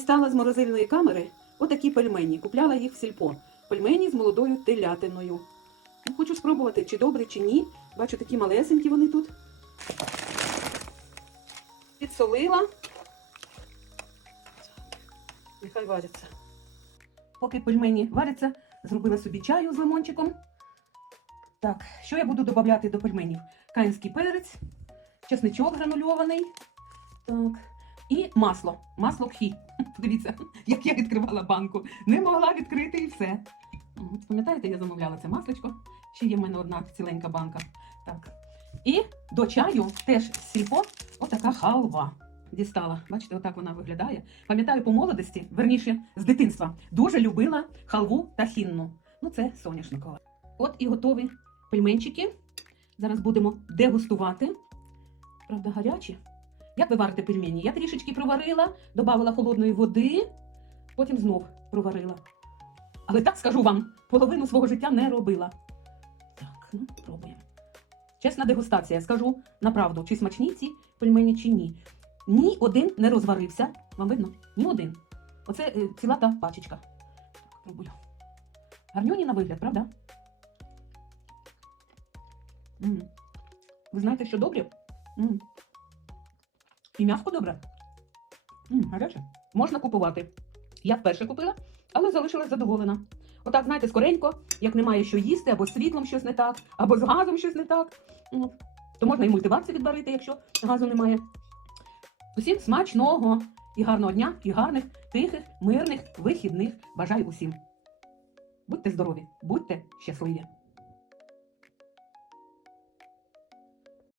Дістала з морозильної камери отакі пельмені. Купляла їх в сільпо. Пельмені з молодою телятиною. Ну, Хочу спробувати, чи добре, чи ні. Бачу, такі малесенькі вони тут. Підсолила. Нехай варяться. Поки пельмені варяться, зробила собі чаю з лимончиком. Так, що я буду додавати до пельменів? Каїнський перець, чесничок гранульований. Так. І масло. Масло кхі. Подивіться, як я відкривала банку. Не могла відкрити і все. Пам'ятаєте, я замовляла це масличко. Ще є в мене одна ціленька банка. Так. І до чаю теж сільпо отака халва. Дістала. Бачите, отак вона виглядає. Пам'ятаю, по молодості, верніше, з дитинства, дуже любила халву та хінну. Ну, це соняшникова. От і готові пельменчики. Зараз будемо дегустувати. Правда, гарячі. Як ви варите пельмені? Я трішечки проварила, додавала холодної води, потім знов проварила. Але так скажу вам, половину свого життя не робила. Так, ну, пробуємо. Чесна дегустація, скажу на правду, чи смачні ці пельмені, чи ні. Ні один не розварився. Вам видно? Ні один. Оце е, ціла та пачечка. Так, пробую. Гарнюні на вигляд, правда? М. Ви знаєте, що добрі? М. І м'яско добре. М, гаряче. Можна купувати. Я вперше купила, але залишилась задоволена. Отак, знаєте, скоренько, як немає що їсти, або з світлом щось не так, або з газом щось не так. Ну, то можна і мультиварці відварити, якщо газу немає. Усім смачного і гарного дня, і гарних, тихих, мирних вихідних. Бажаю усім. Будьте здорові, будьте щасливі!